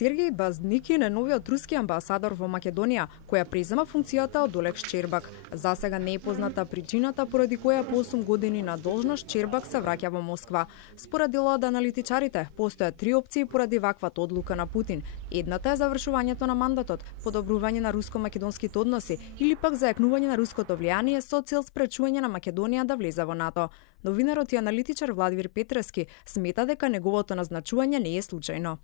Сергеј Базникин е новиот руски амбасадор во Македонија, која презема функцијата од Олег Шчербак. За сега не е позната причината поради која по 8 години на должност Шчербак се враќа во Москва. Според дел од аналитичарите, постојат три опции поради ваквата одлука на Путин. Едната е завршувањето на мандатот, подобрување на руско-македонските односи или пак зајакнување на руското влијание со цел спречување на Македонија да влезе во НАТО. Новинарот и аналитичар Владимир Петрески смета дека неговото назначување не е случајно.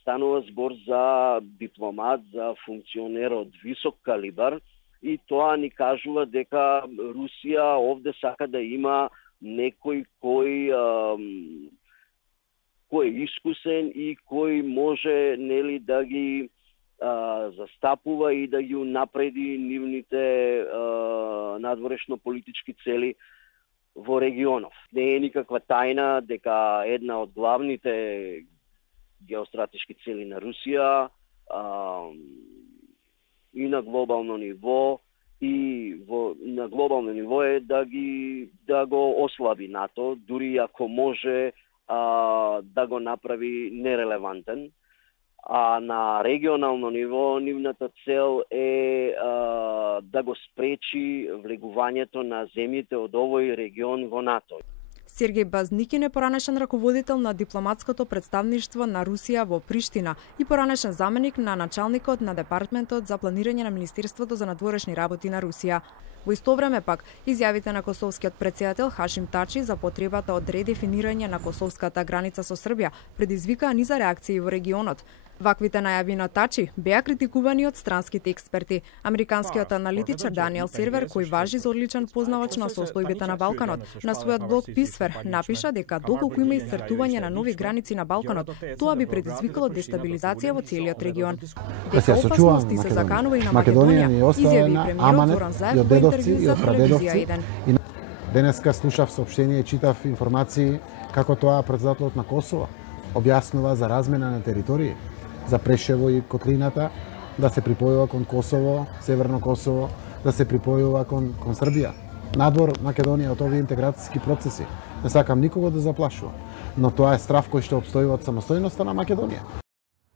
Станува збор за дипломат, за функционер од висок калибар и тоа ни кажува дека Русија овде сака да има некој кој е искусен и кој може да ги застапува и да ги унапреди нивните надворешно политички цели во регионов. Не е никаква тајна дека една од главните геостратешки цели на Русија и на глобално ниво на глобално ниво е да го ослаби НАТО, дури ако може да го направи нерелевантен. А на регионално ниво нивната цел е да го спречи влегувањето на земјите од овој регион во НАТО. Сергеј Базникин е поранешен раководител на дипломатското представништво на Русија во Приштина и поранешен заменик на началникот на Департментот за планирање на Министерството за надворешни работи на Русија. Во исто време пак, изјавите на косовскиот претседател Хашим Тачи за потребата од редефинирање на косовската граница со Србија предизвикаа низа реакции во регионот. Ваквите најави на Тачи беа критикувани од странските експерти. Американскиот аналитичар Даниел Сервер, кој важи за одличен познавач на состојбите на Балканот, на својот блог Писфер напиша дека доколку има исцртување на нови граници на Балканот, тоа би предизвикало дестабилизација во целиот регион. Дека опасности се заканува и на Македонија, изјави премиерот Зоран Заев во интервју за телевизија 1. Денеска слушав соопштение и читав информации како тоа претседателот на Косово објаснува за размена на територии, за Прешево и Котлината, да се припојува кон Косово, Северно Косово, да се припојува кон Србија. Надвор Македонија од овие интеграцијски процеси. Не сакам никого да заплашува, но тоа е страв кој што обстои од самостојноста на Македонија.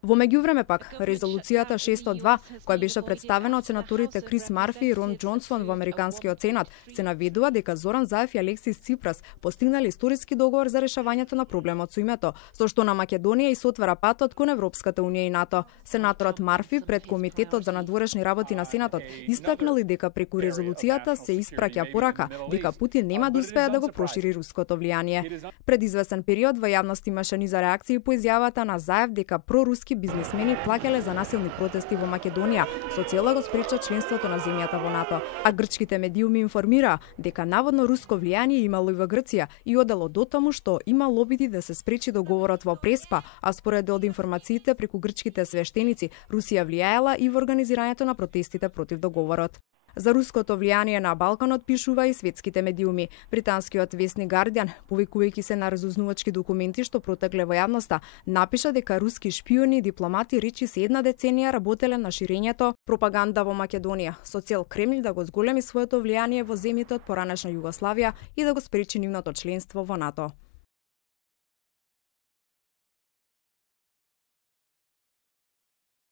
Во меѓувреме пак, резолуцијата 602, која беше представена од сенаторите Крис Марфи и Рон Џонсон во Американскиот сенат, се наведува дека Зоран Заев и Алексис Ципрас постигнале историски договор за решавањето на проблемот со името, со што на Македонија и се отвара патот кон Европската унија и НАТО. Сенаторот Марфи пред Комитетот за надворешни работи на Сенатот истакнали дека преку резолуцијата се испраќа порака дека Путин нема да успее да го прошири руското влијание. Пред известен период во јавност имаше низа реакции по изјавата на Заев дека проруски бизнисмени плаќале за насилни протести во Македонија со цел да го спречат членството на земјата во НАТО. А грчките медиуми информираа дека наводно руско влијание имало и во Грција и одело до таму што има обиди да се спречи договорот во Преспа, а според од информациите преку грчките свештеници Русија влијаела и во организирањето на протестите против договорот. За руското влијание на Балканот пишува и светските медиуми. Британскиот весник Guardian, повикувајќи се на разузнавачки документи што протекле во јавноста, напиша дека руски шпиони и дипломати речиси една деценија работеле на ширењето пропаганда во Македонија со цел Кремљ да го зголеми своето влијание во земјите од поранешна Југославија и да го спречи нивното членство во НАТО.